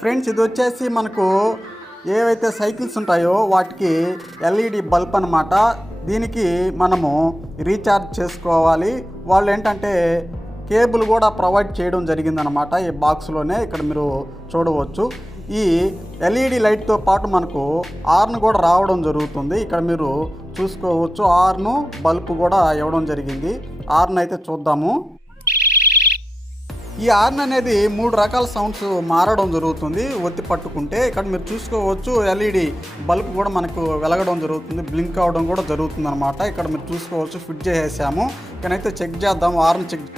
Friends, ఇది వచ్చేసి మనకు ఏవైతే సైకిల్స్ ఉంటాయో వాటికి ఎల్ఈడి బల్బ్ అనమాట. దీనికి మనము రీఛార్జ్ చేసుకోవాలి. వాళ్ళు ఏంటంటే కేబుల్ కూడా ప్రొవైడ్ చేయడం జరిగిందనమాట ఈ బాక్స్లోనే. ఇక్కడ మీరు చూడవచ్చు. ఈ ఎల్ఈడి లైట్తో పాటు మనకు హార్న్ కూడా రావడం జరుగుతుంది. ఇక్కడ మీరు చూసుకోవచ్చు, హార్న్ బల్బ్ కూడా ఇవ్వడం జరిగింది. హార్న్ అయితే చూద్దాము. ఈ హార్న్ అనేది 3 రకాల సౌండ్స్ మారడం జరుగుతుంది ఒత్తి పట్టుకుంటే. ఇక్కడ మీరు చూసుకోవచ్చు, ఎల్ఈడి బల్బ్ కూడా మనకు వెలగడం జరుగుతుంది, బ్లింక్ అవడం కూడా జరుగుతుంది అనమాట. ఇక్కడ మీరు చూసుకోవచ్చు, ఫిట్ చేసేసాము. ఇక్కడైతే చెక్ చేద్దాం, హార్న్ చెక్.